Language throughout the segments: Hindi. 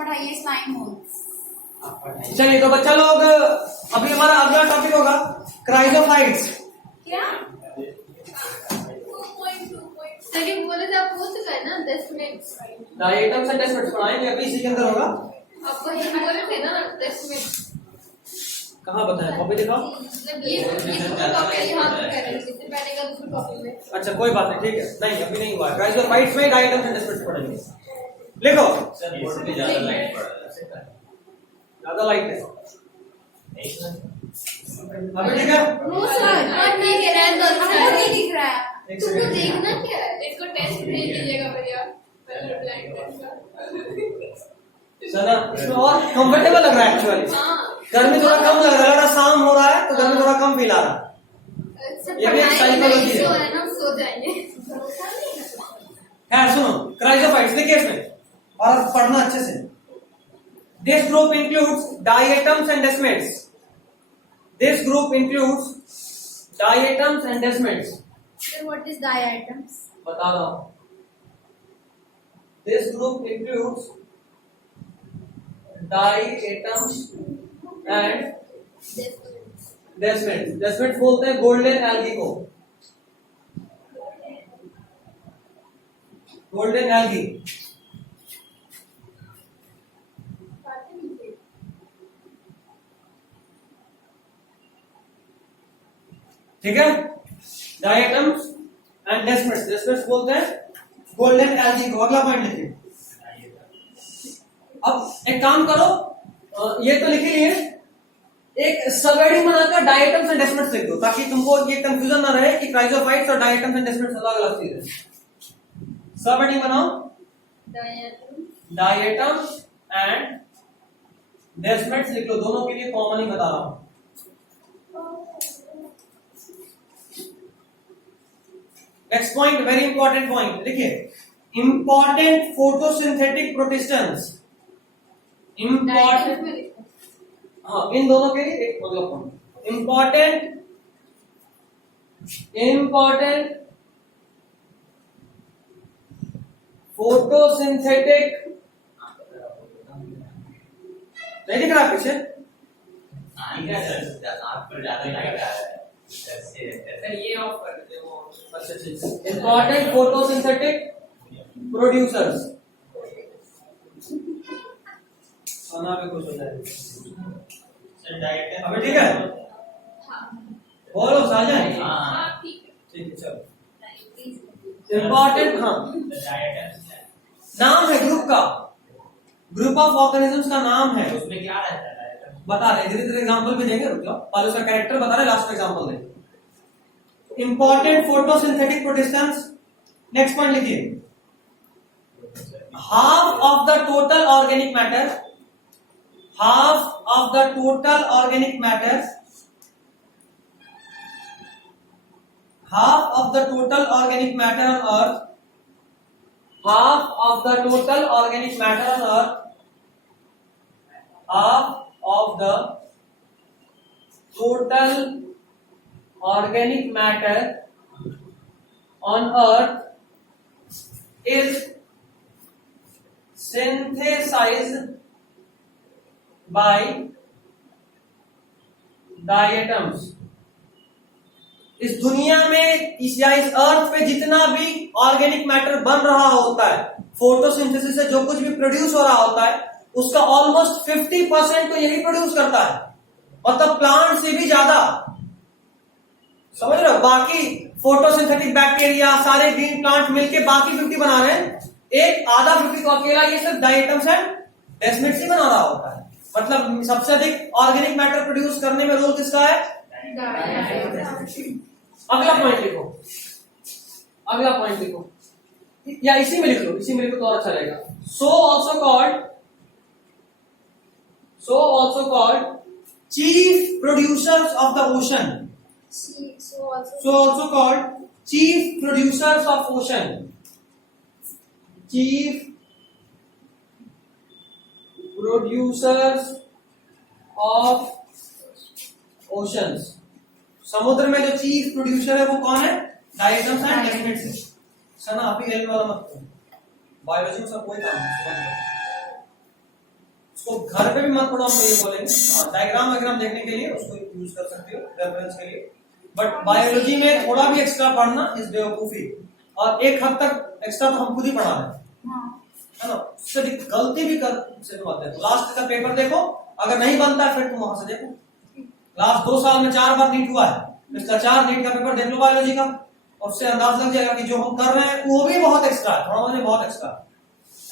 पढ़ाइए स्लाइम होल्स। चलिए तो बच्चा लोग अभी हमारा अगला टॉपिक होगा क्राइजोफाइट्स। क्या लेकिन बोले थे आप पूछ गए ना 10 मिनट डायटम्स एंड डेसिमेट्स पढ़ाएंगे अभी इसी के अंदर होगा। आप वही बोले थे ना 10 मिनट कहाँ बताया कॉपी दिखाओ। मतलब ये टॉपिक यहाँ पर कर रहे थे इससे पहले का दूसरा टॉपिक में। अच्छा कोई बात नहीं ठीक है नहीं अभी नहीं हुआ क्राइजोफाइट्स में डायटम्स एंड डेसिमेट्स पढ़ेंगे। लिखो ज्यादा लाइट है अभी ठीक है। नो सर ठीक है रहने दो हमको नहीं दिख रहा है। तुमको देखना क्या है इसको टेस्ट भेज दीजिएगा भैया पहले ब्लाइंड टेस्ट चला इसमें और कंफर्टेबल लग रहा है एक्चुअली। हां गर्मी थोड़ा कम लग रहा है अगर शाम हो रहा है तो गर्मी थोड़ा कम फील आ रहा है। ये भी एक साइकोलॉजी है। ना सो जाएंगे। है सुनो क्राइजोफाइट्स देखिए इसमें और पढ़ना अच्छे से। This group includes diatoms and desmids. This group includes diatoms and desmids. Sir, what is diatoms? बता रहा हूं। This group includes diatoms and desmids. Desmids बोलते हैं गोल्डन एल्गी को। गोल्डन एल्गी ठीक है। Diatoms and desmids. डेसिमेट्स बोलते हैं गोल्डन एल्गी को। अगला पॉइंट लिखिए। अब एक काम करो ये तो लिख लिए एक सबहेडिंग बनाकर डायटम्स एंड डेसिमेट्स लिख दो ताकि तुमको ये कंफ्यूजन ना रहे कि क्राइजोफाइट्स और डायटम्स एंड डेसिमेट्स अलग अलग चीज है। सबहेडिंग बनाओ डायटम्स एंड डेसिमेट्स लिख लो। दोनों के लिए कॉमन ही बता रहा हूं। Next point very important point देखिए इंपॉर्टेंट फोटोसिंथेटिक प्रोटिस्टेंस। इंपॉर्टेंट हाँ इन दोनों के लिए एक मतलब पॉइंट इंपॉर्टेंट फोटोसिंथेटिक नहीं दिख रहा पीछे ये ऑफ कर देते वो। अच्छा इंपॉर्टेंट फोटोसिंथेटिक प्रोड्यूसर्स। खाना भी कुछ हो जाएगा अभी ठीक है। बोलो साझा है ठीक है चलो इंपॉर्टेंट हाँ नाम है ग्रुप का। ग्रुप ऑफ ऑर्गेनिजम्स का नाम है। उसमें क्या रहता है बता रहे धीरे धीरे एग्जांपल भी देंगे। रुक जाओ पहले उसका कैरेक्टर बता रहे लास्ट में एग्जांपल देंगे। Important photosynthetic protistans. Next point लिखिए half of the total organic matter. half of the total organic matter half of the total organic matter on earth half of the total organic matter on earth half of the total organic matter on earth is synthesized by diatoms. इस दुनिया में इस अर्थ पे जितना भी ऑर्गेनिक मैटर बन रहा होता है फोटोसिंथेसिस से जो कुछ भी प्रोड्यूस हो रहा होता है उसका ऑलमोस्ट 50% तो यही प्रोड्यूस करता है। मतलब प्लांट से भी ज्यादा समझ रहे हो। बाकी फोटोसिंथेटिक बैक्टीरिया सारे ग्रीन प्लांट मिलके बाकी 50 बना रहे हैं। एक आधा 50 को अकेला ये सिर्फ डायटम्स एंड डेसिमेट्स ही बना रहा होता है। मतलब सबसे अधिक ऑर्गेनिक मैटर प्रोड्यूस करने में रोल किसका है। अगला पॉइंट लिखो या इसी में लिख लो तो और अच्छा रहेगा। So also called chief producers of the ocean. So also called chief producers of ocean. Chief producers of oceans. समुद्र में जो चीफ प्रोड्यूसर है वो कौन है। डायटम्स एंड डेसिमेट्स है। सना आप ही हेल्प वाला मत करो। बायोलॉजी में सब कोई काम नहीं। तो घर पे भी मत पढ़ो, हम तो ये बोलेंगे। हाँ, डायग्राम वायग्राम देखने के लिए उसको यूज कर सकते हो रेफरेंस के लिए, बट बायोलॉजी में थोड़ा भी एक्स्ट्रा पढ़ना इस बेवकूफी, और एक हद तक एक्स्ट्रा तो हम खुद ही पढ़ा रहे हैं, हाँ। है ना। उससे गलती भी कर से मत देखो, लास्ट का पेपर देखो, अगर नहीं बनता है फिर तुम वहां से देखो। लास्ट 2 साल में 4 बार नीट हुआ है, पिछला 4 नीट का पेपर देख लो बायोलॉजी का, और उससे अंदाज लग जाएगा कि जो हम कर रहे हैं वो भी बहुत एक्स्ट्रा है, थोड़ा मुझे बहुत एक्स्ट्रा है।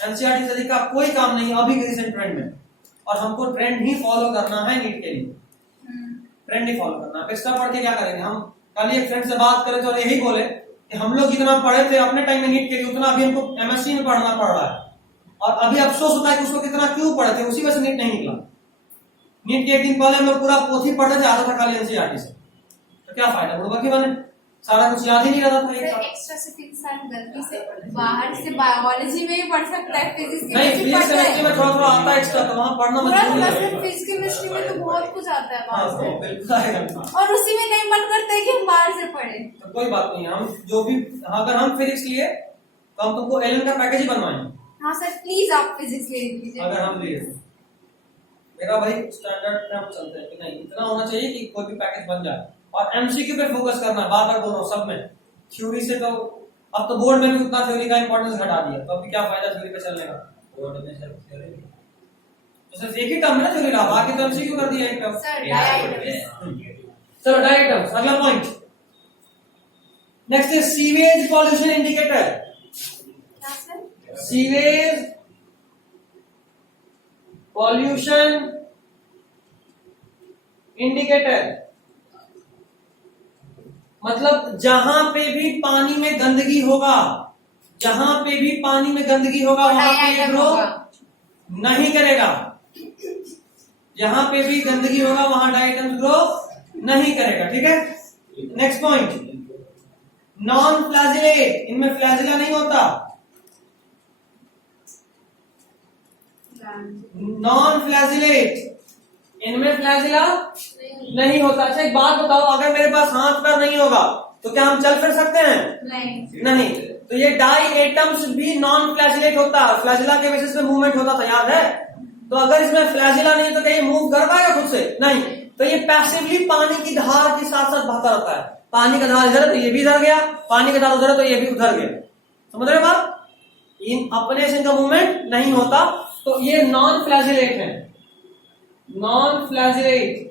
एनसीईआरटी से का कोई काम नहीं अभी के रिसेंट ट्रेंड में, और हमको ट्रेंड ही फॉलो करना है नीट के लिए, ट्रेंड ही फॉलो करना है। एक्स्ट्रा पढ़ के क्या करेंगे हम? कल एक फ्रेंड से बात करें तो यही बोले कि हम लोग जितना पढ़े थे अपने टाइम में नीट के लिए, उतना अभी हमको एमएससी में पढ़ना पड़ रहा है, और अभी अफसोस होता है कि उसको कितना क्यों पढ़े थे, उसी वजह से नीट नहीं निकला। नीट के 1 दिन पहले हम लोग पूरा पोथी पढ़ रहे थे, आता था खाली एनसीईआरटी से, तो क्या फायदा, बुड़बकी बने, सारा कुछ याद ही नहीं रहता था। सर एक्स्ट्रा से इंसान गलती से बाहर से बायोलॉजी में ही पढ़ सकता है, फिजिक्स नहीं, फिजिक्स केमिस्ट्री में थोड़ा थोड़ा आता है एक्स्ट्रा, तो वहां पढ़ना मजबूरी है। फिजिक्स केमिस्ट्री में तो बहुत कुछ आता है हाँ, बाहर से, बिल्कुल आएगा। और उसी में नहीं मन करता है कि हम बाहर से पढ़े। तो कोई बात नहीं, हम जो भी, अगर हम फिजिक्स लिए तो हम तुमको एलन का पैकेज ही बनवाएंगे। हाँ सर प्लीज आप फिजिक्स ले लीजिए। अगर हम लिए तो मेरा भाई स्टैंडर्ड में हम चलते हैं कि नहीं, इतना होना चाहिए कि कोई भी पैकेज बन जाए, और एमसीक्यू पे फोकस करना है, बार बार बोल रहा हूँ सब में। थ्योरी से तो अब तो बोर्ड में भी उतना थ्योरी का इंपॉर्टेंस घटा दिया, तो अभी क्या फायदा थ्योरी पे चलने का? बोर्ड में सिर्फ थ्योरी, तो सिर्फ एक ही टर्म है ना थ्योरी रहा, बाकी तो एमसीक्यू कर दिया एक टर्म। सर डायरेक्ट चलो डायरेक्ट अगला point, next is sewage pollution indicator. क्या सर? सीवेज पॉल्यूशन इंडिकेटर मतलब जहां पे भी पानी में गंदगी होगा, जहां पे भी पानी में गंदगी होगा वहां पे ग्रो नहीं करेगा, जहां पे भी गंदगी होगा वहां डायटम्स ग्रो नहीं करेगा, ठीक है। नेक्स्ट पॉइंट, नॉन फ्लैजिलेट, इनमें फ्लैजिला नहीं होता, नॉन फ्लैजिलेट, इनमें फ्लैजिला नहीं होता। अच्छा एक बात बताओ, अगर मेरे पास हाथ पैर नहीं होगा तो क्या हम चल फिर सकते हैं? नहीं। तो ये डाई एटम्स भी नॉन फ्लैजिलेट होता है, फ्लैजिला के बेसिस पे मूवमेंट होता था, याद है? तो अगर इसमें फ्लैजिला नहीं तो क्या ये मूव कर पाएगा खुद से? नहीं। तो ये पैसिवली पानी की धार के साथ साथ बहता रहता है, पानी का धार इधर है तो ये भी इधर गया, पानी का धार उधर है तो ये भी उधर गया, समझ रहे बात? इन अपने से इनका मूवमेंट नहीं होता, तो ये नॉन फ्लैजिलेट है, non flagellate.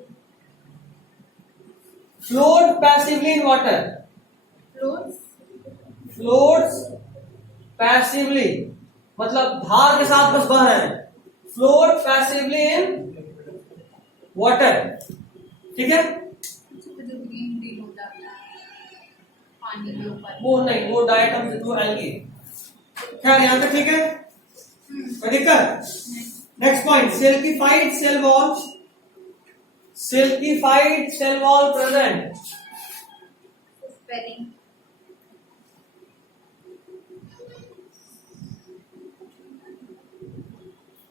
Float passively in water, floats passively मतलब धार के साथ बस बह रहे हैं, फ्लोट पैसिवली इन वाटर, ठीक है। पानी के ऊपर वो नहीं, वो डायटम से तो एल्गी, खैर यहाँ तक ठीक है, कोई दिक्कत? Next point, silicified cell wall, silicified cell wall present, spelling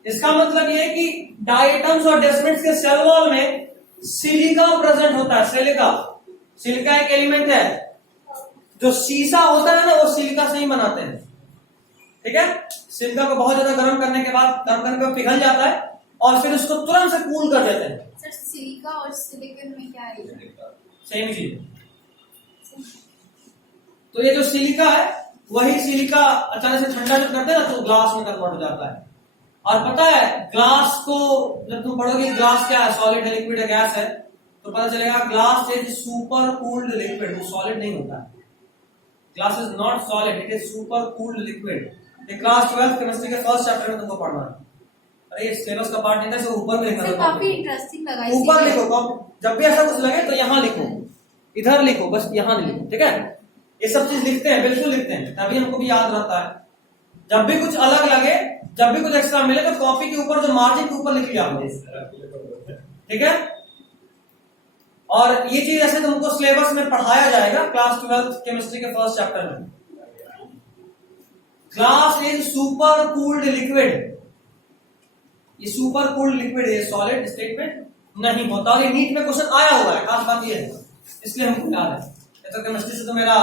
इसका मतलब ये है कि डायटम्स और डेस्मिड्स के सेल वॉल में सिलिका प्रेजेंट होता है, सिलिका, सिलिका एक एलिमेंट है, जो शीशा होता है ना वो सिलिका से ही बनाते हैं, ठीक है। सिलिका को बहुत ज्यादा गर्म करने के बाद, गर्म करने के बाद पिघल जाता है और फिर उसको तुरंत से कूल कर देते हैं। सर सिलिका और सिलिकॉन में क्या है? सेम चीज। तो ये जो सिलिका है वही सिलिका अचानक से ठंडा जब करते हैं ना तो ग्लास में कन्वर्ट हो जाता है। और पता है ग्लास को जब तुम पढ़ोगे ग्लास क्या है, सॉलिड है, लिक्विड है, गैस है, तो पता चलेगा glass is super cooled liquid, वो सॉलिड नहीं होता है। Glass is not solid, it is super cooled liquid. ये क्लास 12 केमिस्ट्री के फर्स्ट चैप्टर में तुमको पढ़ना है। अरे ये सिलेबस का पार्ट नहीं था, इसको ऊपर में लिखना था, काफी इंटरेस्टिंग लगा। ऊपर लिखो, जब भी ऐसा कुछ लगे तो यहाँ लिखो, इधर लिखो, बस यहाँ नहीं लिखो, ठीक है। ये सब चीज लिखते हैं, बिल्कुल लिखते हैं, तभी हमको भी याद रहता है। जब भी कुछ अलग लगे, जब भी कुछ एक्स्ट्रा मिले तो कॉपी के ऊपर जो मार्जिन के ऊपर लिख लिया आपने, ठीक है। और ये चीज ऐसे तुमको सिलेबस में पढ़ाया जाएगा क्लास 12 केमिस्ट्री के फर्स्ट चैप्टर में। Glass is super cooled liquid, ये सुपर कूल्ड लिक्विड है, सॉलिड स्टेटमेंट नहीं होता। और ये नीट में क्वेश्चन आया हुआ है, खास बात ये है, इसलिए हमको याद है। तो केमिस्ट्री से तो मेरा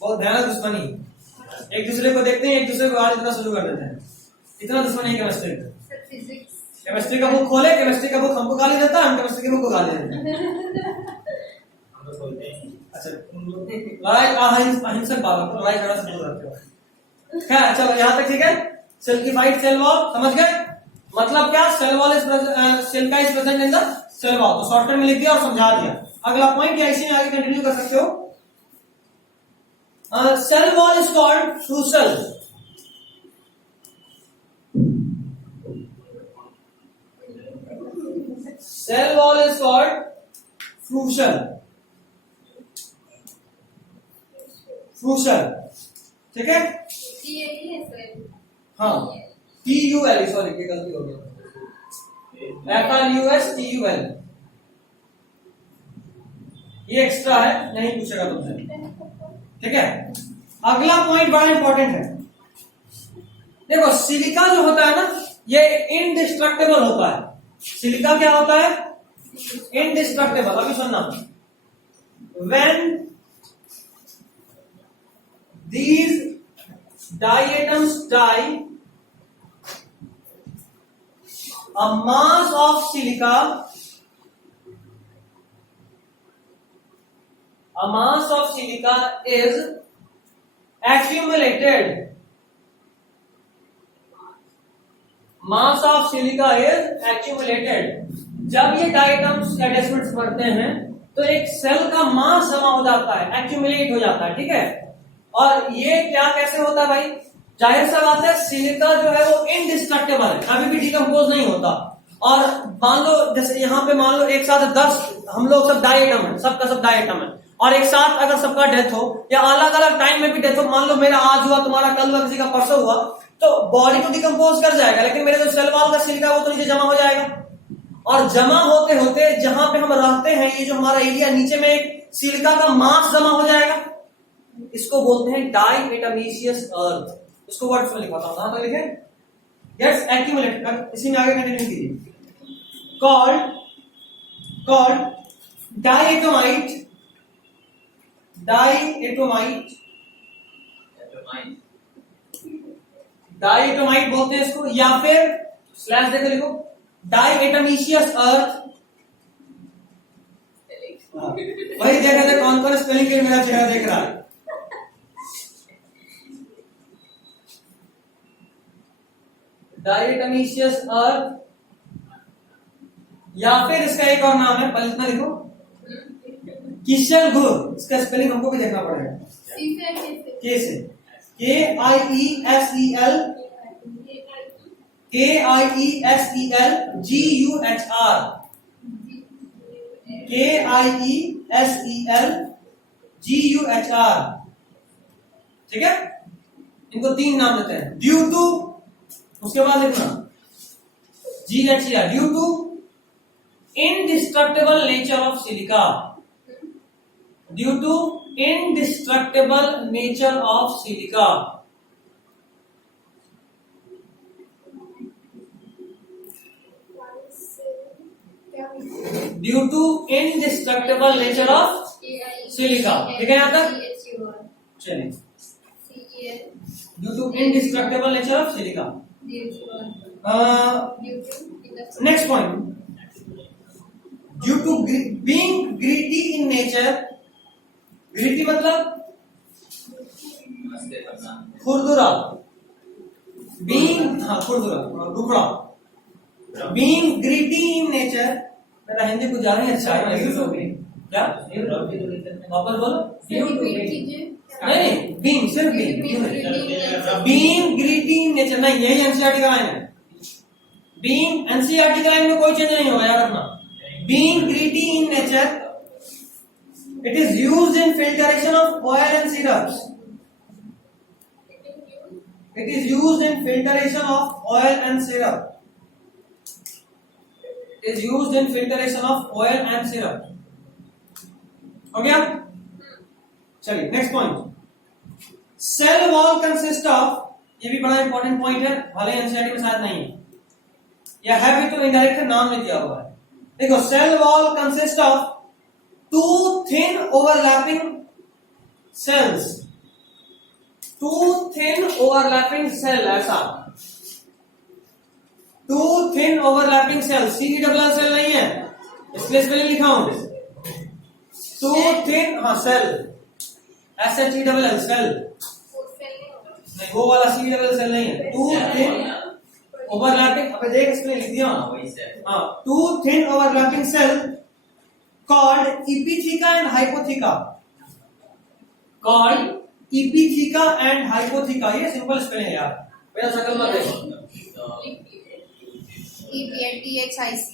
बहुत भयानक दुश्मनी, एक दूसरे को देखते हैं, एक दूसरे को गाली देना शुरू कर देते हैं, इतना दुश्मनी है केमिस्ट्री में। फिजिक्स केमिस्ट्री का बुक खोले, केमिस्ट्री का बुक हमको गाली देता है, हम केमिस्ट्री की बुक को गाली देते हैं। अच्छा, लड़ाई अहिंसक बात, लड़ाई झगड़ा से दूर रखते हो। खैर चलो यहाँ तक ठीक है। सिल्किफाइड सेल वॉल समझ गए, मतलब क्या, cell wall is silica is present in the cell wall, तो शॉर्टकट में लिख दिया और समझा दिया। अगला पॉइंट या इसी में आगे कंटिन्यू कर सकते हो। Cell wall is called frustule. Cell wall is called frustule, frustule, ठीक है। हाँ, TUL, सॉरी ये गलती हो गया, FRUSTUL, ये एक्स्ट्रा है, नहीं पूछेगा तुमसे, ठीक है। अगला पॉइंट बड़ा इंपॉर्टेंट है। देखो सिलिका जो होता है ना, ये इनडिस्ट्रक्टेबल होता है। सिलिका क्या होता है? इनडिस्ट्रक्टेबल। अभी सुनना, when these diatoms die, a mass of silica is accumulated. Mass of silica is accumulated. जब ये डायटम्स एडेस्मेंट्स बढ़ते हैं तो एक सेल का मास जमा हो जाता है, एक्यूमुलेट हो जाता है, ठीक है। और ये क्या कैसे होता है भाई? जाहिर सा बात है, सिलिका जो है वो इनडिस्ट्रक्टेबल है, कभी भी डिकम्पोज नहीं होता। और मान लो जैसे यहाँ पे मान लो एक साथ 10 हम लोग सब डायटम है, सबका सब डायटम है, और एक साथ अगर सबका डेथ हो या अलग अलग टाइम में भी डेथ हो, मान लो मेरा आज हुआ, तुम्हारा कल हुआ, किसी का परसों हुआ, तो बॉडी को डिकम्पोज कर जाएगा, लेकिन मेरे जो सेल वॉल का सिलिका वो तो नीचे जमा हो जाएगा। और जमा होते होते जहां पे हम रहते हैं, ये जो हमारा एरिया, नीचे में एक सिलिका का मास जमा हो जाएगा, इसको बोलते हैं डायएटमेशियस अर्थ। इसको वर्ड्स में लिखवाता हूं, कहां तक लिखे? Gets accumulated. इसी में आगे कंटिन्यू कीजिए। कॉल्ड डायएटोमाइट, डायएटोमाइट बोलते हैं इसको, या फिर स्लैश देकर लिखो डायएटमेशियस अर्थ। वही देखा था कौन कौन स्पेलिंग के मेरा चेहरा देख रहा है। डायएटमेशियस अर्थ, या फिर इसका एक और नाम है, पहले इतना लिखो, किशल घुर। इसका स्पेलिंग हमको भी देखना पड़ेगा, कैसे? KIESEL GUHR, KIESEL GUHR, ठीक है। इनको 3 नाम देते हैं। ड्यू टू, उसके बाद लिखना GHR, due to indestructible nature of silica, due to indestructible nature of silica. Due to indestructible nature of silica, ठीक है यहाँ तक? चलिए, due to indestructible nature of silica. Next point, due to being gritty in nature. Gritty मतलब खुरदुरा, बीइंग, हाँ खुरदुरा, रुखड़ा। बीइंग ग्रीटी इन नेचर, मेरा हिंदी कुछ ज्यादा ही अच्छा है। क्या वापस बोलो? नहीं, बीइंग, सिर्फ बीइंग ग्रीटी इन नेचर, नहीं यही एनसीईआरटी का लाइन है। बीइंग, एनसीईआरटी का लाइन में कोई चेंज नहीं होगा, याद रखना। Being gritty in nature, it is used in filtration of oil and syrups. It is used in filtration of oil and syrup. It is used in filtration of oil and syrup. हो गया? चलिए next point, cell wall consist of, ये भी बड़ा इंपॉर्टेंट पॉइंट है, भले एनसीईआरटी में शायद नहीं है, या है भी तो इनडायरेक्ट नाम में दिया हुआ है। देखो, cell wall consist of 2 thin overlapping cells, 2 thin overlapping cell, ऐसा 2 thin overlapping cell, C double L cell नहीं है, इसलिए स्पेलिंग लिखा हूं। 2 थिन, हाँ cell, S H E double L cell, नहीं वो वाला सी डबल एल सेल नहीं है। 2 थिन ओवरलैपिंग, अबे देख इसमें लिख दिया हाँ, 2 thin overlapping cell called epitheca and hypotheca, called epitheca and hypotheca. ये सिंपल स्पेलिंग है यार, मेरा शक्ल मत देखो। EPTHIC,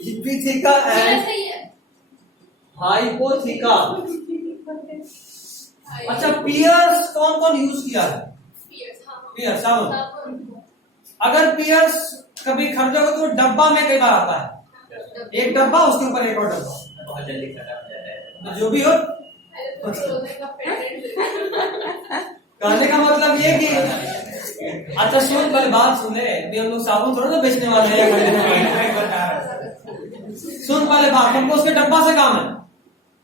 epitheca and hypotheca. अच्छा, पियर्स कौन कौन यूज किया है? पियर्स, साबुन। अगर पियर्स कभी खरीदोगे तो डब्बा में कई बार आता है, एक डब्बा उसके ऊपर एक और डब्बा, बहुत जल्दी खत्म हो जाता है। जो भी हो। कहने का मतलब ये कि अच्छा सुन, पहले बात सुन ले, अभी हम लोग साबुन थोड़ा ना बेचने वाले हैं। सुन पहले बात, हमको उसके डब्बा से काम है।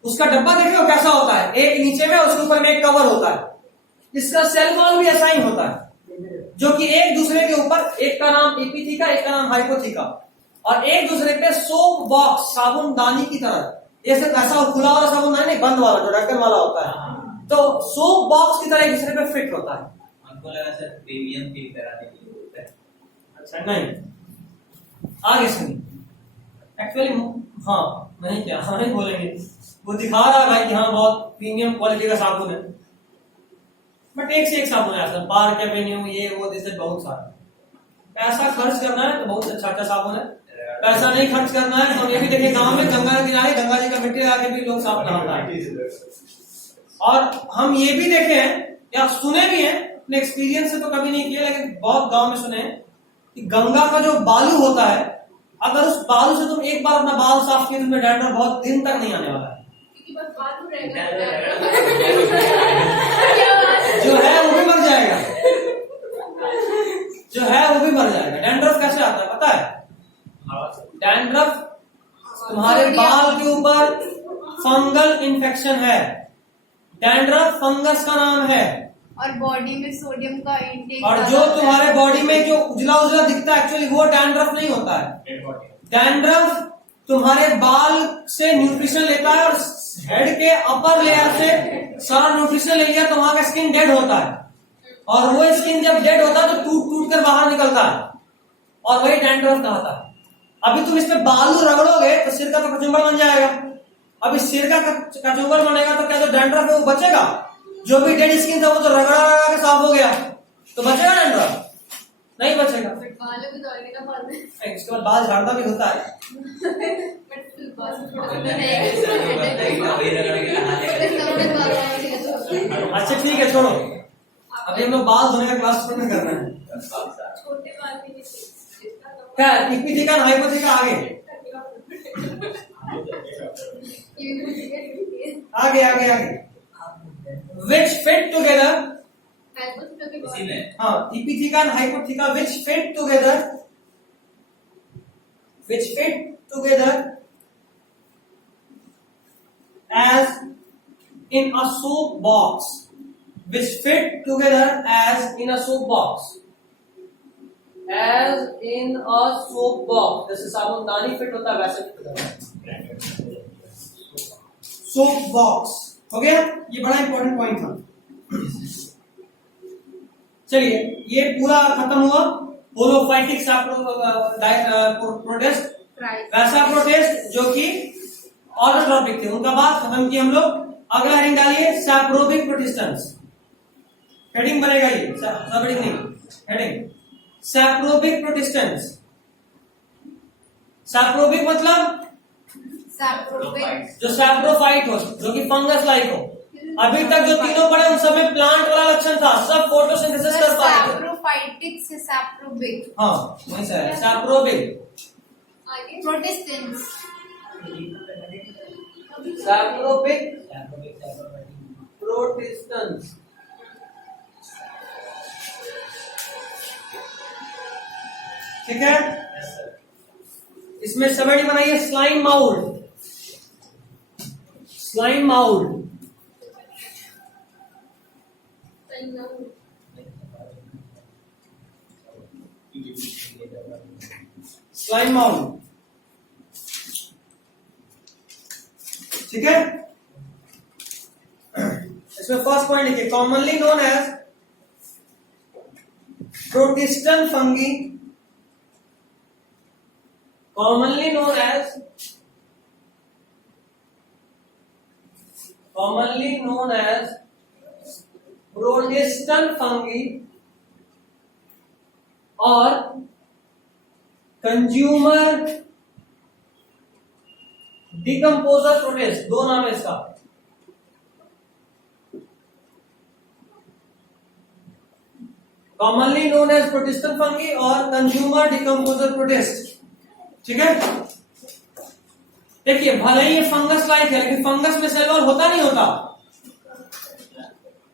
उसका डब्बा देखिए कैसा होता है, एक नीचे में उसके ऊपर में एक कवर होता है। इसका सेल वॉल भी ऐसा ही होता है, जो कि एक दूसरे के ऊपर, एक का नाम इपिथीका, एक का नाम हाइपोथीका, और एक दूसरे पे सोप बॉक्स, साबुनदानी की तरह, ये सिर्फ ऐसा खुला वाला साबुनदानी नहीं, बंद वाला जो ढक्कन वाला होता है, तो सोप बॉक्स की तरह एक दूसरे पे फिट होता है। हमको लगा सर प्रीमियम फील कराने के लिए होता है। अच्छा नहीं, आगे सुनिए। एक्चुअली हाँ नहीं, क्या हाँ नहीं बोलेंगे, वो दिखा रहा है भाई कि हाँ बहुत प्रीमियम क्वालिटी का साबुन है, बट एक से एक साबुन है सर, पार्क एवेन्यू ये वो जैसे बहुत सारा। पैसा खर्च करना है तो बहुत अच्छा अच्छा साबुन है, पैसा नहीं खर्च करना है तो ये भी देखिए गांव में गंगा के किनारे गंगा जी का मिट्टी लगा के भी लोग साफ नहाता है। और हम ये भी देखे हैं या सुने भी हैं, अपने एक्सपीरियंस से तो कभी नहीं किया, लेकिन बहुत गांव में सुने हैं कि गंगा का जो बालू होता है, अगर उस बालू से तुम एक बार अपना बाल साफ किए, तुम्हें डैंड्रफ बहुत दिन तक नहीं आने वाला है। जो है वो भी मर जाएगा, जो है वो भी मर जाएगा। डैंड्रफ कैसे आता है पता है? डैंड्रफ तुम्हारे बाल के ऊपर फंगल इन्फेक्शन है, डैंड्रफ फंगस का नाम है, और बॉडी में सोडियम का इंटेक, और जो तुम्हारे बॉडी में जो उजला उजला दिखता है एक्चुअली वो डैंड्रफ नहीं होता है। डैंड्रफ तुम्हारे बाल से न्यूट्रिशन लेता है, और हेड के अपर लेयर से सारा न्यूट्रिशन ले लिया तो वहां का स्किन डेड होता है, और वो स्किन जब डेड होता है तो टूट टूट कर बाहर निकलता है, और वही डैंड्रफ कहता है। अभी तुम इसमें बालू रगड़ोगे तो सिर का तो कचुम्बर बन जाएगा। अभी सिर का कचुम्बर बनेगा तो क्या जो डैंड्रफ है वो बचेगा? जो भी डेड स्किन था वो तो रगड़ा रगड़ा के साफ हो गया, तो बचेगा डैंड्रफ? नहीं बचेगा। इसके बाद बाल झाड़ना भी होता है। अच्छा ठीक है छोड़ो, अभी हम लोग बाल धोने का क्लास कर रहे हैं। क्या इपिथीका और हाइपोथीका? आगे आगे आगे आगे which fit together, हाँ इपिथीका और हाइपोथीका which fit together as in a soap box, which fit together as in a soap box, as in a soap box, जैसे साबुनदानी फिट होता है वैसे फिट होता है। सोप बॉक्स हो गया, ये बड़ा इंपॉर्टेंट पॉइंट था। चलिए ये पूरा खत्म हुआ। होलोफाइटिक प्रोटेस्ट, वैसा प्रोटेस्ट जो कि ऑलोट्रॉपिक थे, उनका बात खत्म की हम लोग। अगला हेडिंग डालिए सैप्रोबिक प्रोटिस्टेंस। हेडिंग बनेगा ये, सब हेडिंग नहीं, हेडिंग सैप्रोबिक प्रोटिस्टेंस। सैप्रोबिक मतलब जो सैप्रोफाइट हो, जो कि फंगस लाइक हो। अभी तक जो तीनों पढ़े उन सब में प्लांट वाला लक्षण था, सब फोटोसिंथेसिस कर पाते थे। सैप्रोफाइटिक से सैप्रोबिक, हाँ वही सर है सैप्रोबिक। प्रोटिस्टेंस, सैप्रोबिक प्रोटिस्टेंस। ठीक है, इसमें सबड़ी बनाइए slime mould. Slime mould slime mount, ठीक है। इसमें फर्स्ट पॉइंट लिखिए, commonly known as protistan fungi, commonly known as protistan fungi और कंज्यूमर डिकम्पोजर प्रोटिस्ट, दो नाम है इसका। Commonly known as protistan fungi और कंज्यूमर डिकम्पोजर प्रोटिस्ट, ठीक है। देखिए भले ही ये फंगस लाइक है, लेकिन फंगस में सेल वॉल होता नहीं होता,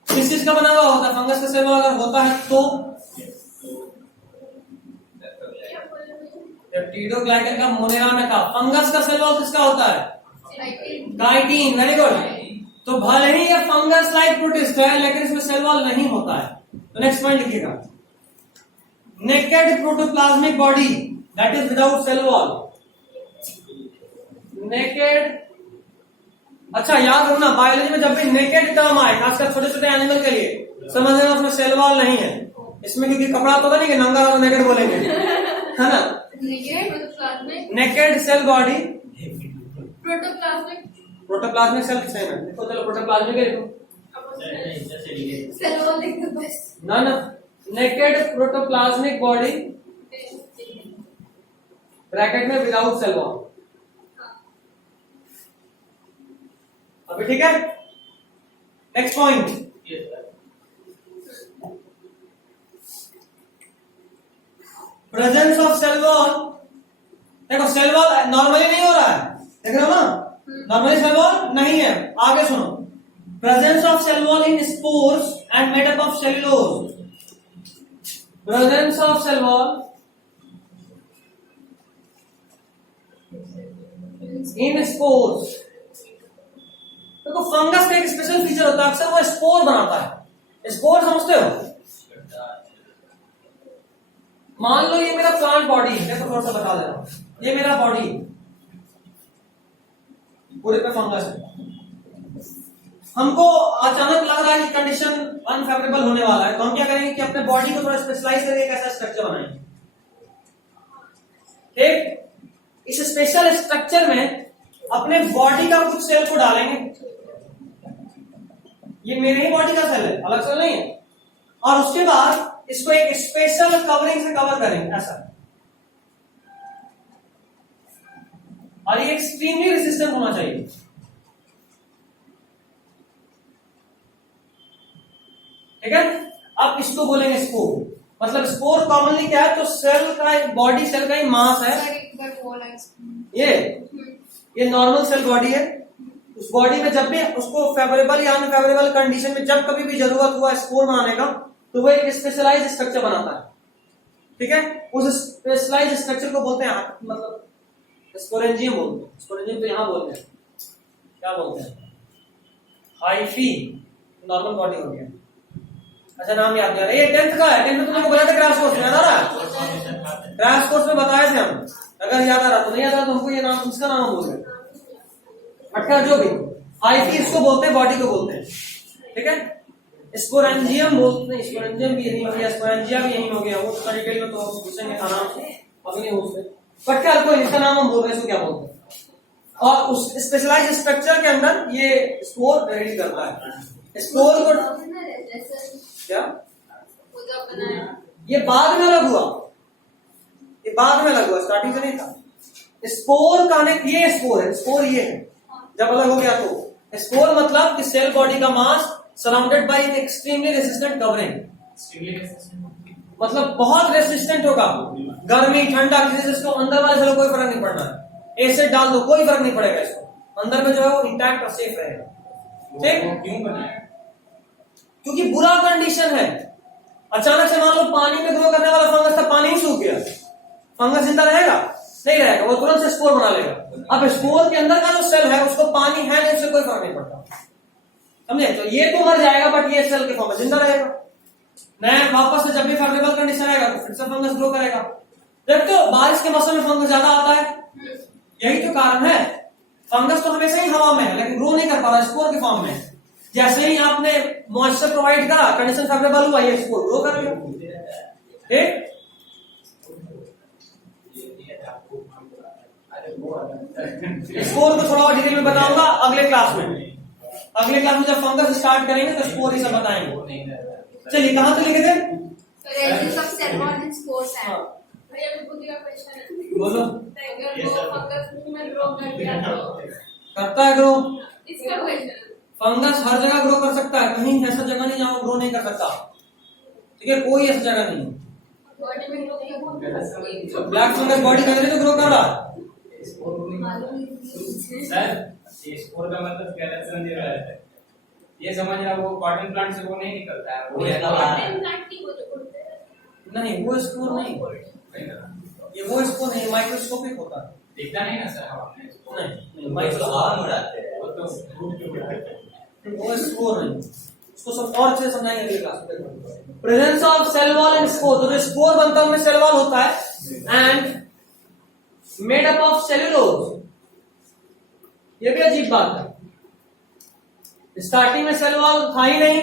किस चीज का बना हुआ होता है? फंगस का सेल वॉल अगर होता है तो पेप्टिडोग्लाइकन का मोनेरा में था। फंगस का सेल वॉल किसका होता है? Chitin, very good. तो भले ही ये फंगस लाइक प्रोटिस्ट है, लेकिन इसमें सेल वॉल नहीं होता है। तो नेक्स्ट पॉइंट लिखिएगा, naked protoplasmic body that is without cell wall, naked. अच्छा याद रखना, बायोलॉजी में जब भी नेकेड टर्म आए, खासकर छोटे छोटे एनिमल के लिए, समझ लेना उसमें सेल वॉल नहीं है इसमें, क्योंकि कपड़ा तो नहीं कि नंगा और नेकेड बोलेंगे, है ना। Naked cell body, protoplasmic cell same है। देखो चलो प्रोटोप्लाज्मिक लिखो ना, नेकेड प्रोटोप्लाज्मिक बॉडी ब्रैकेट में विदाउट सेल वॉल। अभी ठीक है। Next point, presence of cell wall. देखो सेल वॉल नॉर्मली नहीं हो रहा है, देख रहे हो ना, नॉर्मली सेल वॉल नहीं है। आगे सुनो, presence of cell wall in spores and made up of cellulose, presence of cell wall in spores. देखो फंगस का एक स्पेशल फीचर होता है, अक्सर वो स्पोर बनाता है। स्पोर समझते हो? मान लो ये मेरा प्लांट बॉडी है, तो थोड़ा सा बता दे रहा हूं, ये मेरा बॉडी पूरे पे फंगस है। हमको अचानक लग रहा है कि कंडीशन अनफेवरेबल होने वाला है, तो हम क्या करेंगे कि अपने बॉडी को थोड़ा स्पेशलाइज करके एक ऐसा स्ट्रक्चर बनाएंगे। ठीक, इस स्पेशल स्ट्रक्चर में अपने बॉडी का कुछ सेल को डालेंगे। ये मेरे ही बॉडी का सेल है, अलग सेल नहीं है। और उसके बाद इसको एक स्पेशल कवरिंग से कवर करेंगे ऐसा, और ये एक्सट्रीमली रेजिस्टेंट होना चाहिए। ठीक है। अब इसको बोलेंगे स्पोर। मतलब स्पोर कॉमनली क्या है, तो सेल का, बॉडी सेल का ही मास है। ये नॉर्मल सेल बॉडी है। उस बॉडी में जब भी उसको फेवरेबल या अनफेवरेबल कंडीशन में जब कभी भी जरूरत हुआ स्पोर बनाने का, तो वो एक स्पेशलाइज्ड स्ट्रक्चर बनाता है। ठीक है, उस स्पेशलाइज्ड स्ट्रक्चर को बोलते हैं, मतलब स्पोरेंजियम बोलते हैं। स्पोरेंजियम तो यहां बोलते हैं, क्या बोलते हैं, हाइफी। नॉर्मल बॉडी हो गया। अच्छा नाम याद नहीं आ रहा, ये 10th का है। 10th में तुमको बताया था क्रैश कोर्स में, याद आ रहा है? क्रैश कोर्स में बताए थे हम। अगर याद आ रहा तो, नहीं याद आ रहा तो हमको ये नाम, इसका नाम बोल रहे, अटका जो भी हाइफी इसको बोलते हैं, बॉडी को बोलते हैं। ठीक है, स्पोरेंजियम बोलते हैं। स्पोरेंजियम भी यही हो गया, स्पोरेंजिया भी यही हो गया। वो उसका डिटेल में तो हम पूछेंगे नाम, अभी नहीं उससे, बट क्या कोई इसका नाम हम बोल रहे हैं, इसको क्या बोलते हैं। और उस स्पेशलाइज्ड स्ट्रक्चर के अंदर ये स्पोर रेडी करता है। स्पोर को क्या, ये बाद में अलग हुआ, ये बाद में अलग हुआ, स्टार्टिंग से नहीं था। स्पोर का ये स्पोर है, स्पोर ये है, जब अलग हो गया तो स्पोर मतलब कि सेल बॉडी का mass surrounded by extremely resistant covering. मतलब बहुत रेसिस्टेंट होगा, गर्मी ठंडा किसी से इसको अंदर वाले सेल कोई फर्क नहीं पड़ना है। एसिड डाल दो कोई फर्क नहीं पड़ेगा, इसको अंदर में जो है वो इंटैक्ट और सेफ रहेगा। ठीक, क्यों बनाया? क्योंकि बुरा कंडीशन है। अचानक से मान लो पानी में ग्रो करने वाला फंगस था, पानी ही सूख गया, फंगस जिंदा रहेगा? नहीं रहेगा, वो तुरंत से स्पोर बना लेगा। अब स्पोर के अंदर का जो सेल है उसको पानी है नहीं, उससे कोई फर्क नहीं पड़ता, समझे? तो ये तो मर जाएगा, बट ये सेल के फॉर्म में जिंदा रहेगा। नया वापस से जब भी फेवरेबल कंडीशन आएगा तो फिर से फंगस ग्रो करेगा। देखते हो बारिश के मौसम में फंगस ज्यादा आता है, यही तो कारण है। फंगस तो हमेशा ही हवा में है लेकिन ग्रो नहीं कर पा रहा स्पोर के फॉर्म में। जैसे ही आपने मॉइस्चर प्रोवाइड करा, कंडीशन फेवरेबल हुआ, ये स्पोर ग्रो कर लिया। ठीक, स्पोर को थोड़ा और डिटेल में बताऊंगा अगले क्लास में। अगले क्लास में जब फंगस स्टार्ट करेंगे तो स्पोर ही सब बताएंगे। चलिए कहां से लिखे थे? Presence of cell wall in spores है। भैया को बुद्धि का क्वेश्चन है। बोलो। अगर वो फंगस मुंह में ग्रो कर दिया तो करता है ग्रो। इसका क्वेश्चन फंगस हर जगह ग्रो कर सकता है, कहीं ऐसा जगह नहीं जहां ग्रो नहीं कर सकता। ठीक है, कोई ऐसा जगह नहीं। बॉडी में ग्रो किया ब्लैक फंगस बॉडी के अंदर तो ग्रो कर रहा है। सर ये स्पोर का मतलब गैलेक्सन दे रहा है, ये समझ रहा वो कॉटन प्लांट से वो नहीं निकलता है, वो ये तो प्लांट की वो जो उड़ते हैं नहीं, वो स्पोर नहीं, ये वो स्पोर नहीं, माइक्रोस्कोपिक होता है। दिखता नहीं ना सर हवा में, नहीं, तो हवा में उड़ाते हैं। वो तो फूट के उड़ाते हैं। वो स्पोर नहीं, उसको सब और अच्छे से समझाएंगे अगली क्लास में। Presence of cell wall and spore, तो जो स्पोर बनता है उनमें सेल वॉल होता है and made up of cellulose. ये भी अजीब बात है, स्टार्टिंग में सेल वॉल था ही नहीं,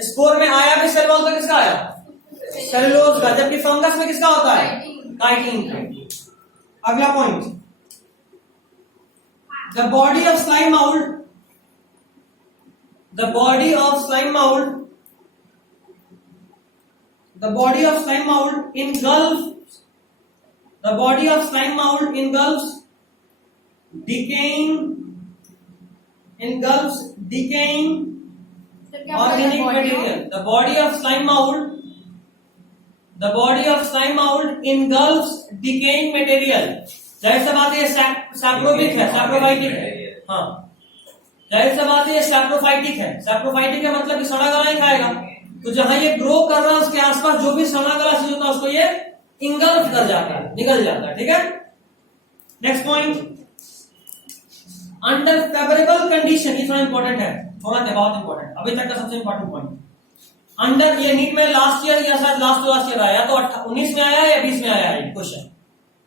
स्पोर में आया भी सेल वॉल का किसका आया? सेल्यूलोज का, जबकि फंगस में किसका होता है? काइटिन का। अगला point, the body of slime mould, the body of slime mold, the body of slime mold engulfs, the body of slime mold engulfs decaying organic material. The body of slime mold, the body of slime mold engulfs decaying material. जाहिर सी बात है सैप्रोबिक है, सैप्रोफाइटिक है। हाँ, जाहिर सी बात है ये सैप्रोफाइटिक है। सैप्रोफाइटिक का मतलब कि सड़ा गला ही खाएगा, तो जहां ये ग्रो कर रहा है उसके आसपास जो भी सड़ा गला चीज होता है उसको ये इंगल्फ कर जाता है, निकल जाता है। ठीक है, next point, under favourable condition, ये थोड़ा इंपॉर्टेंट है, थोड़ा बहुत इंपॉर्टेंट, अभी तक का सबसे इंपॉर्टेंट पॉइंट। अंडर, ये नीट में लास्ट ईयर या शायद लास्ट ईयर आया, तो 19 में आया या 20 में आया है क्वेश्चन,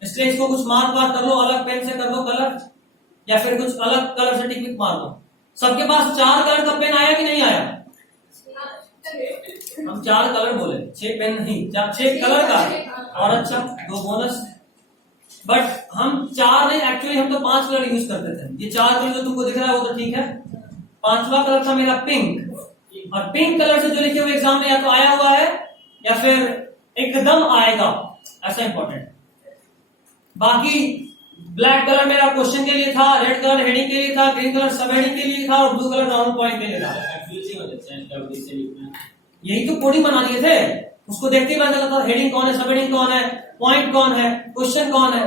इसलिए इसको कुछ मार्क कर लो, अलग पेन से कर लो कलर, या फिर कुछ अलग कलर से टिक मार लो। सबके पास 4 कलर का पेन आया कि नहीं आया? हम 4 कलर बोले, 6 पेन नहीं, 6 कलर का, और अच्छा 2 बोनस। बट हम 4 नहीं, एक्चुअली हम तो 5 कलर यूज करते थे। ये 4 कलर जो तुमको दिख रहा है वो तो ठीक है, 5वां कलर था मेरा पिंक, और पिंक कलर से जो लिखे हुए एग्जाम में या तो आया हुआ है या फिर एकदम आएगा, ऐसा इंपॉर्टेंट। बाकी ब्लैक कलर मेरा क्वेश्चन के लिए था, रेड कलर हेडिंग के लिए था, ग्रीन कलर सब हेडिंग के लिए था, और ब्लू कलर डाउन पॉइंट के लिए था। यही तो कोडिंग बना लिए थे, उसको देखते ही पता चला था हेडिंग कौन है, सब हेडिंग कौन है, पॉइंट कौन है, क्वेश्चन कौन है।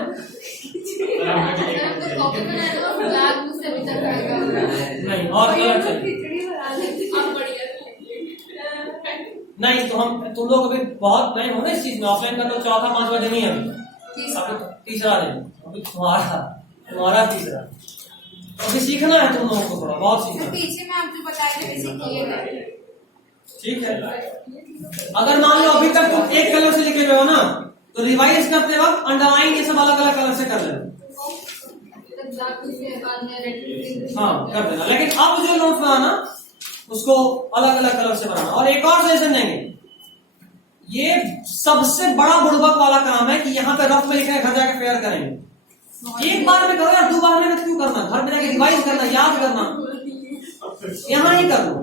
नहीं, और कलर चाहिए नहीं, तो हम तुम लोग अभी बहुत नए हो ना इस चीज में, ऑफलाइन का तो 4था-5वां दिन ही है, अभी तो 3रा दिन, अभी तुम्हारा 3रा, अभी सीखना है तुम लोगों को, थोड़ा बहुत सीखना है। पीछे में आप जो बताए थे वैसे किए गए। ठीक है, अगर मान लो अभी तक तुम एक कलर से लिखे हुए हो ना, तो रिवाइज करते वक्त अंडरलाइन ये सब अलग अलग कलर से कर लेना। हाँ कर देना, लेकिन अब जो नोट बनाना उसको अलग अलग कलर से बनाना। और एक और सजेशन देंगे, ये सबसे बड़ा बुड़बक वाला काम है कि यहाँ पे रफ में लिखा है, घर जाके फेयर करेंगे। एक बार में करो यार, 2 बार में क्यों करना, घर में जाके रिवाइज करना, याद करना, यहाँ ही कर लो,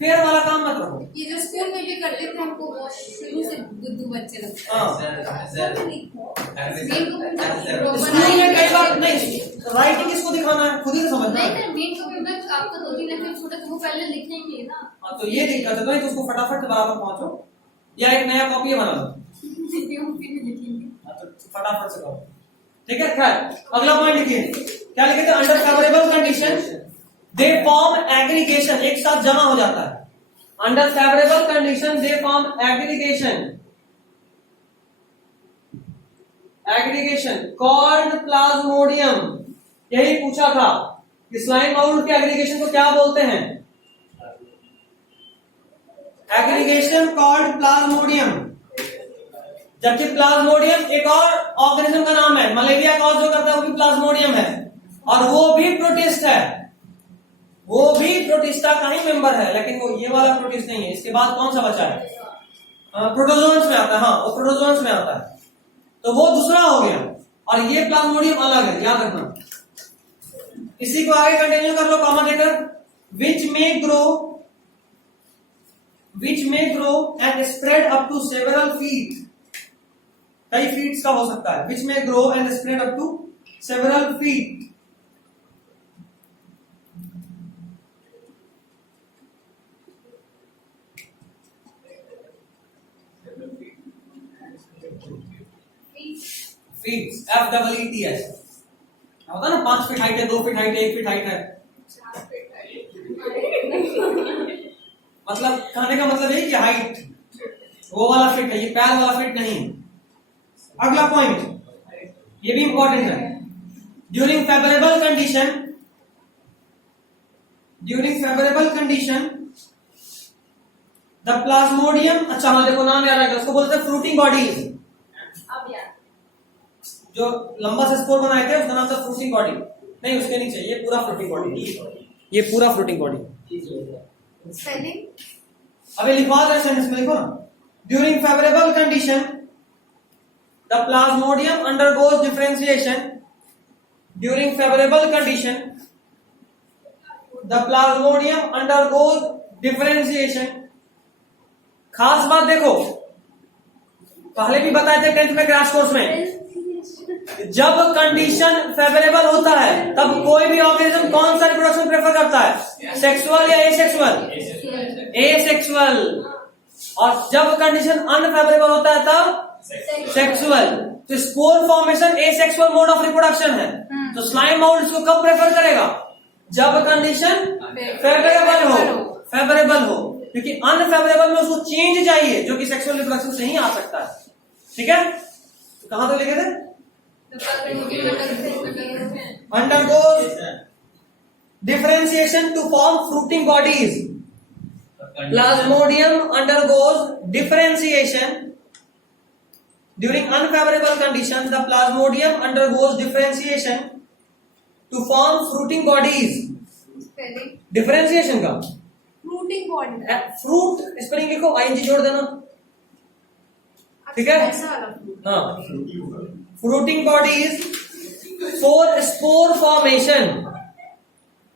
फेयर वाला काम मत रखो। ये जो स्कूल में भी करते थे हमको वो शुरू से बुद्धू बच्चे लगते हैं। स्कूल में कई बार नहीं, राइटिंग किसको दिखाना है, खुद ही तो समझना है। आपको 2-3 लेक्चर छोटे तो वो पहले लिखेंगे ना। तो ये दिक्कत है, तो उसको फटाफट से बराबर पहुंचो, या एक नया कॉपी बना लो, फटाफट से करो। ठीक है, खैर अगला पॉइंट लिखिए, क्या लिखे थे? Under favourable condition they form aggregation, एक साथ जमा हो जाता है। Under favourable condition they form aggregation called Plasmodium. यही पूछा था कि स्लाइम माउल्ड के एग्रीगेशन को क्या बोलते हैं? Aggregation called Plasmodium. जबकि प्लाज्मोडियम एक और ऑर्गेनिज्म का नाम है, मलेरिया कॉज जो करता है वो भी प्लाज्मोडियम है, और वो भी प्रोटिस्ट है, वो भी प्रोटिस्टा का ही मेंबर है, लेकिन वो ये वाला प्रोटिस्ट नहीं है। इसके बाद कौन सा बचा है? प्रोटोजोन्स में आता है। हाँ, वो प्रोटोजोन्स में आता है, तो वो दूसरा हो गया, और ये प्लाज्मोडियम अलग है, याद रखना। इसी को आगे कंटिन्यू कर लो, कॉमा देकर, which may grow and spread up to several feet, कई फीट का हो सकता है, which may grow and spread up to several feet. Feet, FEETS होता ना, 5 फीट हाइट है, 2 फीट हाइट है, 1 फीट हाइट है, मतलब कहने का मतलब है कि हाइट वो वाला फिट है, ये पैर वाला फिट नहीं। अगला पॉइंट, ये भी इंपॉर्टेंट है, during favourable condition the Plasmodium, अच्छा हाँ देखो नाम याद आएगा, उसको बोलते हैं फ्रूटिंग बॉडीज। अब यार जो लंबा से स्पोर बनाए थे उसका नाम था फ्रूटिंग बॉडी, नहीं उसके नीचे ये पूरा फ्रूटिंग बॉडी, ये पूरा फ्रूटिंग बॉडी। स्पेलिंग अभी लिखवा दे सेंटेंस में, देखो ना, during favourable condition the Plasmodium undergoes differentiation, during favourable condition the Plasmodium undergoes differentiation. खास बात देखो, पहले भी बताए थे 10th में क्रैश कोर्स में, जब कंडीशन फेवरेबल होता है तब कोई भी ऑर्गेनिज्म कौन सा रिप्रोडक्शन प्रेफर करता है, सेक्सुअल या एसेक्सुअल? एसेक्सुअल। और जब कंडीशन अनफेवरेबल होता है तब सेक्सुअल। तो spore formation asexual mode of reproduction है, तो स्लाइम माउल्ड इसको कब प्रेफर करेगा? जब कंडीशन फेवरेबल हो, क्योंकि अनफेवरेबल में उसको चेंज चाहिए जो कि सेक्सुअल रिप्रोडक्शन से ही आ सकता है। ठीक है, तो कहां तक लिखे थे? undergoes differentiation to form fruiting bodies. Plasmodium undergoes differentiation during unfavorable conditions. The plasmodium undergoes differentiation to form fruiting bodies. Spelling Differentiation का फ्रूटिंग बॉडी, फ्रूट स्पेलिंग लिखो, ING जोड़ देना, ठीक है? ऐसा वाला fruit. हाँ, fruiting bodies for spore formation.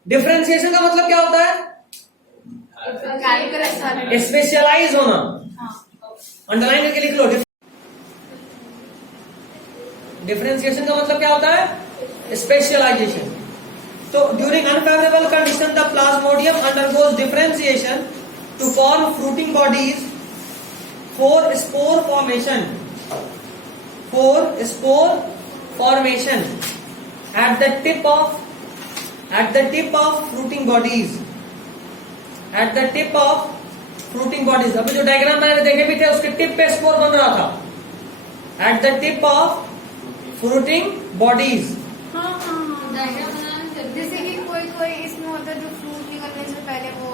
Differentiation का मतलब क्या होता है? कैलकुलस वाला. स्पेशलाइज होना, हाँ. अंडरलाइन करके लिख लो। डिफरेंशिएशन का मतलब क्या होता है? स्पेशलाइजेशन। तो during unfavourable condition the Plasmodium undergoes differentiation to form fruiting bodies for spore formation, at the tip of fruiting bodies, at the tip of fruiting bodies। अभी जो डायग्राम मैंने देखे भी थे उसके टिप पे स्पोर बन रहा था, at the tip of fruiting bodies। हाँ हाँ हाँ. डायग्राम बनाना जरूरी जैसे है। कि कोई इसमें होता है जो फ्रूट निकलने से पहले वो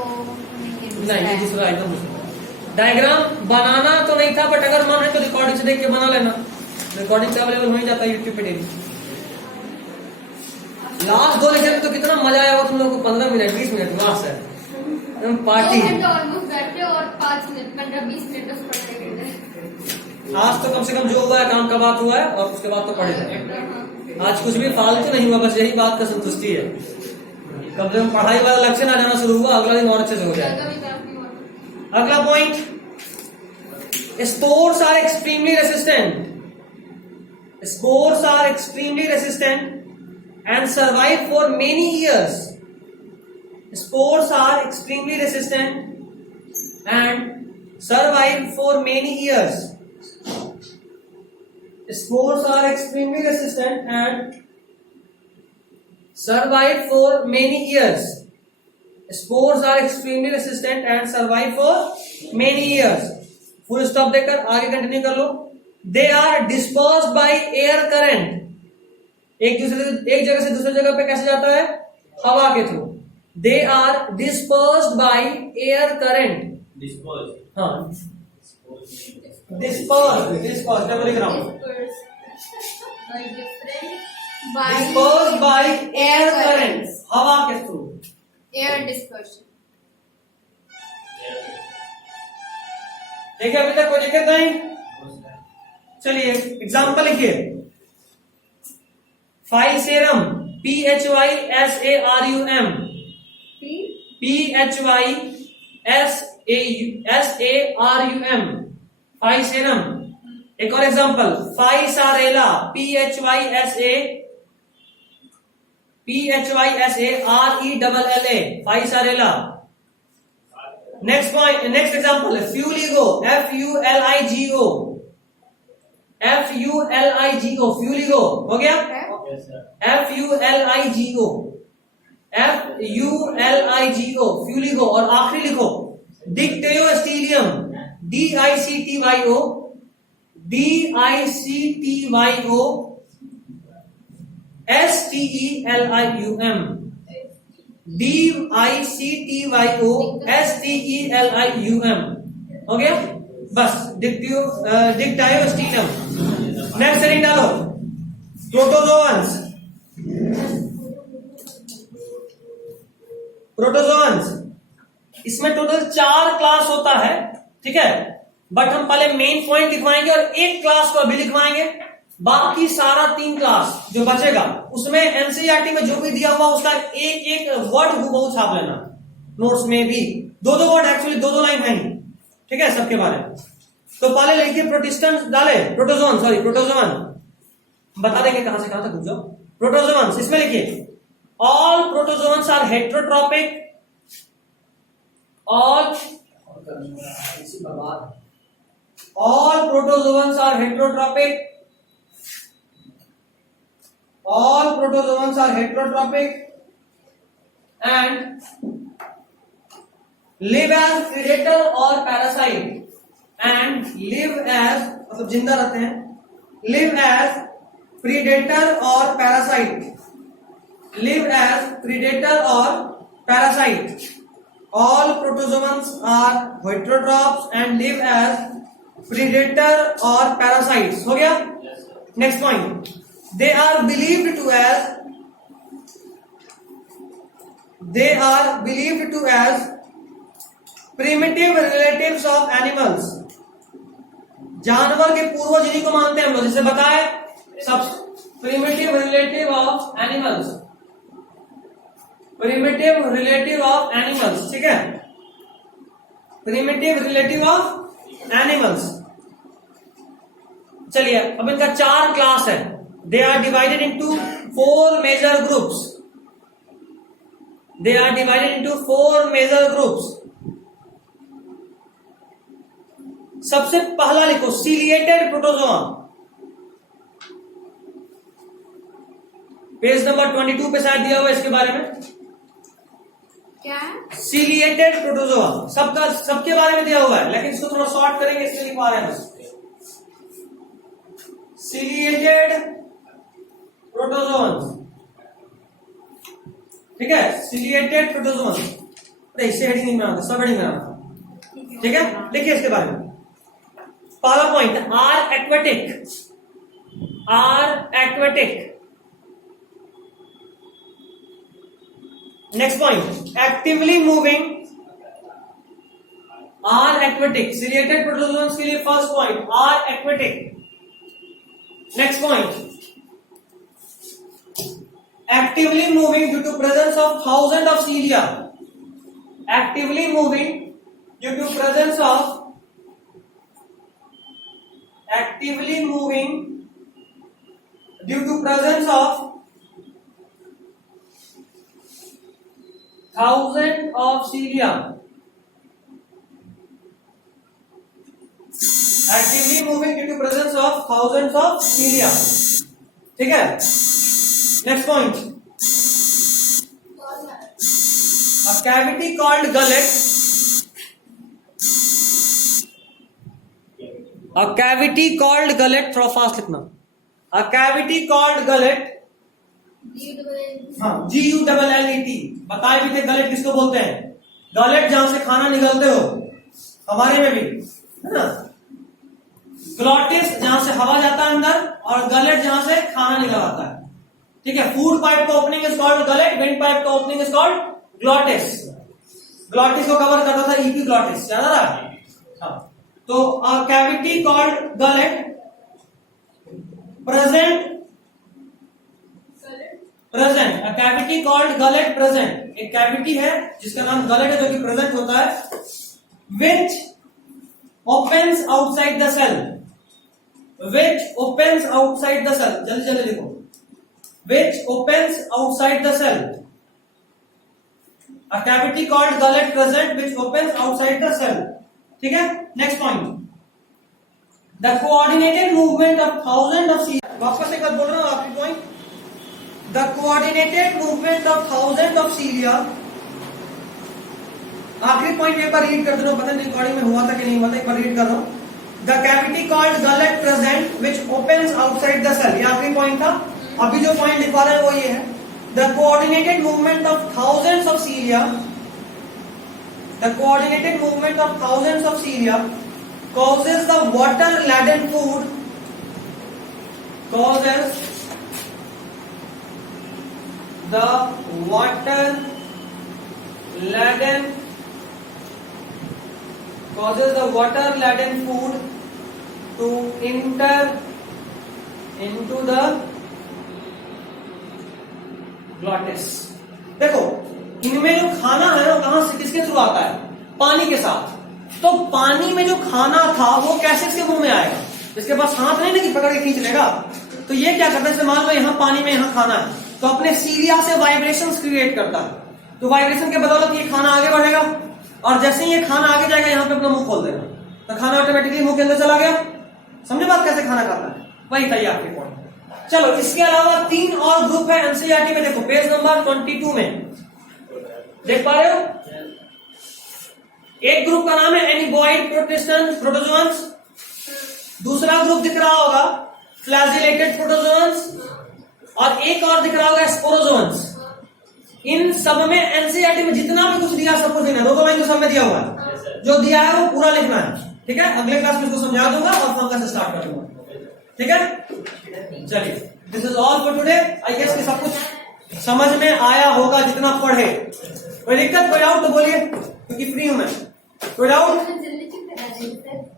नहीं, ये दूसरा एकदम दूसरा डायग्राम बनाना तो नहीं था, बट अगर मन है तो रिकॉर्डिंग से देख के बना लेना, रिकॉर्डिंग से अवेलेबल हो ही जाता है यूट्यूब पे डेली। लास्ट 2 लेक्चर में तो कितना मजा आया हुआ तुम लोगों को, 15 मिनट 20 मिनट लास्ट है एकदम पार्टी। 2 घंटे ऑलमोस्ट बैठे और 5 मिनट 15-20 मिनट बस पढ़ते गए। आज तो कम से कम जो हुआ है काम का बात हुआ है, और उसके बाद तो पढ़े। आज कुछ भी फालतू नहीं हुआ, बस यही बात का संतुष्टि है। कम से कम पढ़ाई वाला लक्ष्य ना जाना शुरू हुआ, अगला दिन और अच्छे से हो जाए। अगला point, spores are extremely resistant, spores are extremely resistant and survive for many years. Spores are extremely resistant and survive for many years. Spores are extremely resistant and survive for many years. Spores are extremely resistant and survive for many years. Full stop देकर आगे कंटिन्यू कर लो। They are dispersed by air current. एक जगह से दूसरी जगह पे कैसे जाता है? हवा के through. They are dispersed by air current. Dispose, हाँ, डिस्पर्स मैं लिख रहा हूँ, Dispersed by disperse by different air air current, currents. हवा के थ्रू। air dispersion. देखिए अभी तक कोई दिक्कत नहीं? चलिए एग्जाम्पल लिखिए, फाइसेरम PHYSARUM, PHYSARUM, फाइसेरम। एक और example, physarella PHYSARELLA, physarella. Next point, next example है फ्यूलिगो, FULIGO, फ्यूलिगो हो गया, Yes, sir. FULIGO, फ्यूलिगो। और आखिरी लिखो डिक्टेयोस्टीरियम, DICTYO, STELIUM, DICTYOSTELIUM हो गया, बस डिक्टायोस्टीरियम। नेक्स्ट हेडिंग डालो, प्रोटोजोअन्स। प्रोटोजोअन्स, इसमें टोटल 4 क्लास होता है, ठीक है, बट हम पहले मेन पॉइंट लिखवाएंगे और एक क्लास को अभी लिखवाएंगे, बाकी सारा 3 क्लास जो बचेगा उसमें एनसीईआरटी में जो भी दिया हुआ उसका एक एक वर्ड हूबहू छाप लेना, नोट्स में भी 2-2 वर्ड, एक्चुअली 2-2 लाइन है, ठीक है, सबके बारे में। तो पहले लिखिए प्रोटिस्टेंट डाले, प्रोटोजोअन बता देंगे कहां से कहां तक पूछो। प्रोटोजोअन्स, इसमें लिखिए all protozoans are heterotrophic, all protozoans are heterotropic, and live as predator or parasite, and live as मतलब जिंदा रहते हैं, live as predator or parasite, all protozoans are heterotrophs and live as predator or parasites, हो गया। Yes, sir. Next point, they are believed to as primitive relatives of animals, जानवर के पूर्वज इन्हीं को मानते हैं हम लोग, जैसे बताए सब primitive relative of animals, ठीक है, primitive relative of animals। चलिए अब इनका 4 क्लास है, they are divided into 4 major groups, सबसे पहला लिखो सीलिएटेड प्रोटोजोआ, पेज नंबर 22 पे शायद दिया हुआ है इसके बारे में, क्या? सीलिएटेड प्रोटोजोआ सबके बारे में दिया हुआ है, लेकिन इसको थोड़ा शॉर्ट करेंगे इसलिए लिखवा रहे हैं बस। सीलिएटेड प्रोटोजोअन्स, ठीक है, सीलिएटेड प्रोटोजोअन्स। इसे हेडिंग नहीं बनाना, सब हेडिंग बनाना, ठीक है। देखिए इसके बारे में पहला point, are aquatic, next point, actively moving, are aquatic, ciliated protozoans के लिए first point are aquatic. Next point, actively moving due to presence of 1000 of cilia, actively moving due to presence of 1000 of cilia, actively moving due to presence of thousands of cilia, ठीक है। Next point, a cavity called gullet, थोड़ा फास्ट लिखना, a cavity called gullet, हाँ GULLET, बताए भी थे गलेट किसको बोलते हैं, गलेट जहां से खाना निकलते हो, हमारे में भी है ना, ग्लॉटिस जहां से हवा जाता है अंदर, और गलेट जहां से खाना निकल आता है। ठीक है, फूड पाइप का opening is called gullet, wind pipe का opening is called glottis. Glottis को कवर करता था इपीग्लॉटिस, याद आ रहा है? हाँ, तो a cavity called gullet present, a cavity called gullet present, एक कैविटी है जिसका नाम गलेट है जो कि प्रेजेंट होता है, which opens outside the cell, which opens outside the cell, जल्दी जल्दी लिखो, which opens outside the cell, a cavity called gullet present which opens outside the cell। ठीक है, next point, the coordinated movement of thousands of cilia, वापस एक बार बोल रहा हूं आपकी point, the coordinated movement of thousands of cilia, आखिरी पॉइंट एक बार रीड कर दो, पता नहीं रिकॉर्डिंग में हुआ था कि नहीं हुआ था, एक बार रीड कर रहा हूं, the cavity called gullet present which opens outside the cell, ये आखिरी पॉइंट था। अभी जो पॉइंट लिखवा रहे हैं वो ये है, the coordinated movement of thousands of सीलिया, the coordinated movement of thousands of सीलिया causes the water laden food, causes the water laden, causes the water laden food to enter into the glottis। देखो, इनमें जो खाना है वो कहां से, किसके थ्रू आता है? पानी के साथ। तो पानी में जो खाना था वो कैसे इसके मुंह में आएगा? इसके पास हाथ नहीं ना कि पकड़ के खींच लेगा। तो ये क्या करता है, जैसे मान लो यहाँ पानी में यहाँ खाना है, तो अपने सीलिया से वाइब्रेशंस क्रिएट करता है, तो वाइब्रेशन के बदौलत ये खाना आगे बढ़ेगा, और जैसे ही ये खाना आगे जाएगा यहाँ पे अपना मुंह खोल देगा, तो खाना ऑटोमेटिकली मुंह के अंदर चला गया। समझे बात, कैसे खाना खाता है? वही था ये आपके पॉइंट। चलो, इसके अलावा 3 और ग्रुप है एनसीईआरटी में, देखो पेज नंबर 22 में देख पा रहे हो। एक ग्रुप का नाम है एनिबॉइड प्रोटोजोअन्स, दूसरा ग्रुप दिख रहा होगा फ्लैजिलेटेड प्रोटोजोअन्स, और एक और दिख रहा होगा स्पोरोजोअन्स। इन सब में एनसीईआरटी में जितना भी कुछ दिया सब कुछ लिखना है, 2 लाइन तो सब में दिया हुआ है, जो दिया है वो पूरा लिखना है। ठीक है, अगले क्लास में इसको समझा दूंगा और फंक्शन से स्टार्ट कर दूंगा। ठीक है, चलिए, this is all for today. I guess कि सब कुछ समझ में आया होगा जितना पढ़े। कोई दिक्कत, कोई डाउट तो बोलिए, क्योंकि फ्री हूं मैं। कोई डाउट?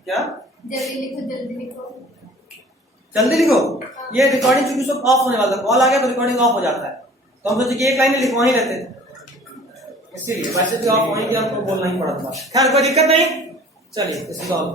क्या जल्दी लिखो, जल्दी लिखो, जल्दी लिखो। ये रिकॉर्डिंग चूंकि सब ऑफ होने वाला था, कॉल आ गया तो रिकॉर्डिंग ऑफ हो जाता है, तो हम सोचे कि एक लाइन लिखवा ही रहते थे, इसीलिए। वैसे भी ऑफ होने के आपको बोलना ही पड़ा था। खैर कोई दिक्कत नहीं, चलिए, दिस इज ऑल।